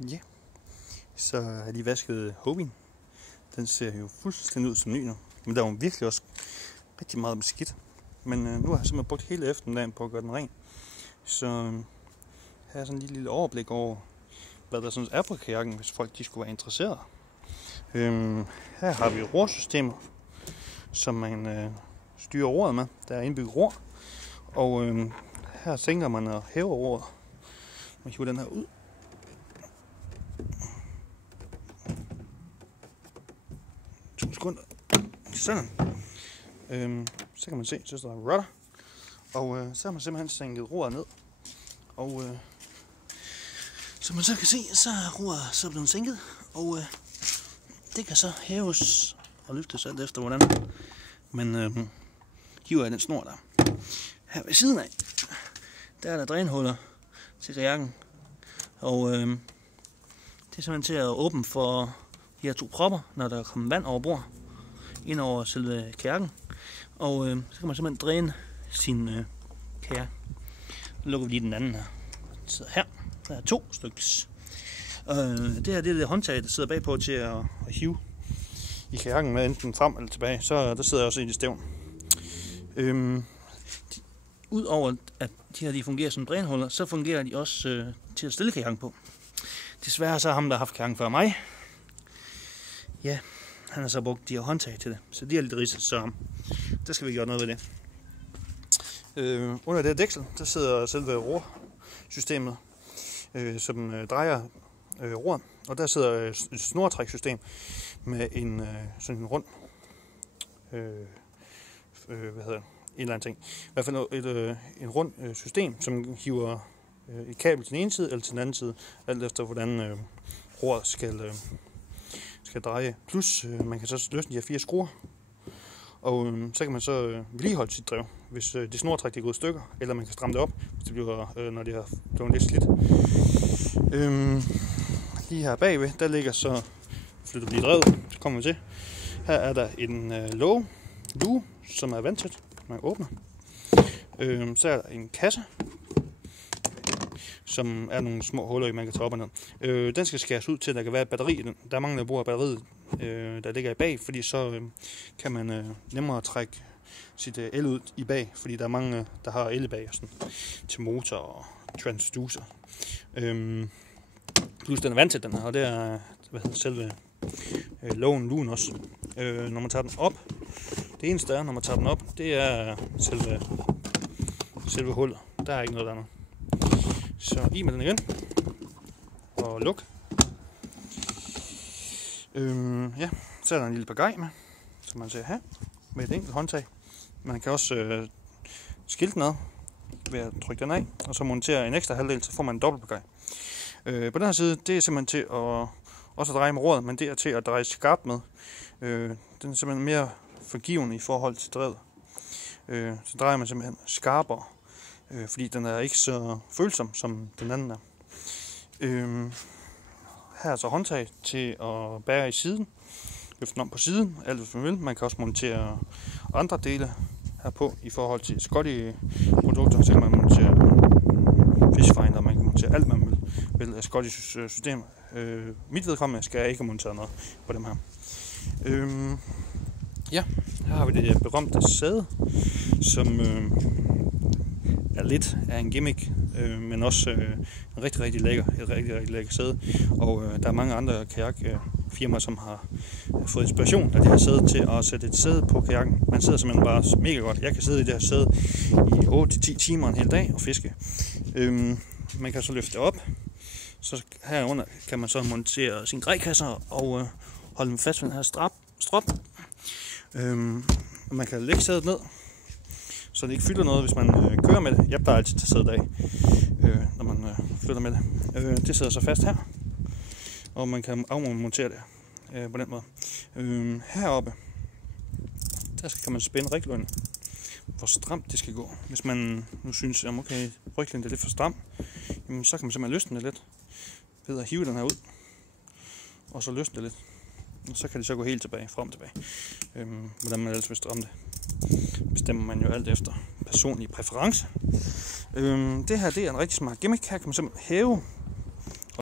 Ja, så har jeg lige vasket Hovin. Den ser jo fuldstændig ud som ny nu. Men der er jo virkelig også rigtig meget beskidt. Men nu har jeg simpelthen brugt hele eftermiddagen på at gøre den ren. Så her er sådan en lille overblik over, hvad der sådan er på kajakken, hvis folk de skulle være interesserede. Her har vi rorsystemer, som man styrer roret med. Der er indbygget ror. Og her sænker man og hæver roret. Man hiver den her ud. Sekunder. Sådan. Så kan man se, så står der rudder. Og så har man simpelthen sænket roret ned. Og som man så kan se, så er roret så blevet sænket. Og det kan så hæves og løftes alt efter hvordan man hiver af den snor der. Her ved siden af, der er der drænhuller til kajakken. Og det er simpelthen til at åbne for de her 2 propper, når der er kommet vand over bord ind over selve kajakken. Og så kan man simpelthen dræne sin kajak. Så lukker vi lige den anden her. Den sidder her. Der er 2 stykker. Det her det er det håndtag, der sidder bagpå til at hive i kajakken med enten frem eller tilbage. Så der sidder også i det stævn. Udover at de her de fungerer som drænhuller, så fungerer de også til at stille kajakken på. Desværre så er ham, der har haft kajakken før mig. Ja, han har så brugt de her håndtag til det. Så de er lidt ridset, så der skal vi gøre noget ved det. Under det her dæksel, der sidder selve rorsystemet, som drejer roret. Og der sidder et snortræksystem med en sådan en rund, en eller anden ting. I hvert fald en rund system, som hiver et kabel til den ene side eller til den anden side, alt efter hvordan roret skal dreje. Plus man kan så løsne de her 4 skruer, og så kan man så vedligeholde sit drev, hvis det snortræk er gået i stykker, eller man kan stramme det op, hvis det bliver, når det har blevet lidt slidt. Lige her bagved, der ligger så, flytter vi drevet, så kommer vi til. Her er der en låge, som er vandtæt, man åbner. Så er der en kasse, som er nogle små huller, man kan tage op og ned. Den skal skæres ud til, at der kan være et batteri i den. Der er mange, der bruger batteriet, der ligger i bag, fordi så kan man nemmere trække sit el ud i bag, fordi der er mange, der har el i bag, sådan, til motor og transducer. Plus den er vandtæt, den her, og det er selve lugen også. Når man tager den op, det eneste er, når man tager den op, det er selve hullet. Der er ikke noget andet. Så i med den igen. Og luk. Ja, så er der en lille bagaj med, som man ser her, med et enkelt håndtag. Man kan også skilte den ad ved at trykke den af, og så montere en ekstra halvdel, så får man en dobbelt bagaj. På den her side, det er simpelthen til at også dreje med roret, men det er til at dreje skarpt med. Den er simpelthen mere forgivende i forhold til drevet. Så drejer man simpelthen skarpere, fordi den er ikke så følsom, som den anden er. Her er så håndtag til at bære i siden. Løfte den om på siden, alt hvis man vil. Man kan også montere andre dele herpå i forhold til Scotty-produkter. Så kan man montere Fishfinder, man kan montere alt, man vil af Scotty-system. Mit vedkommende skal jeg ikke montere noget på dem her. Ja, her har vi det berømte sæde, som er lidt af en gimmick, men også en rigtig lækker sæde. Og der er mange andre kajakfirmaer, som har fået inspiration af det her sæde til at sætte et sæde på kajakken. Man sidder simpelthen bare mega godt. Jeg kan sidde i det her sæde i 8-10 timer en hel dag og fiske. Man kan så løfte det op. Så herunder kan man så montere sine grejkasser og holde dem fast ved den her strop. Man kan lægge sædet ned, så det ikke fylder noget, hvis man kører med det. Jeg plejer altid at tage sædet af, når man flytter med det. Det sidder så fast her, og man kan afmontere det på den måde. Heroppe, der kan man spænde ryglønnen, hvor stramt det skal gå. Hvis man nu synes, at okay, ryglønnen er lidt for stram, jamen, så kan man simpelthen løsne det lidt ved at hive den her ud, og så løsne det lidt. Og så kan det så gå helt frem og tilbage. Hvordan man ellers vil stramme det, bestemmer man jo alt efter personlig præference. Det her, det er en rigtig smart gimmick. Her kan man simpelthen hæve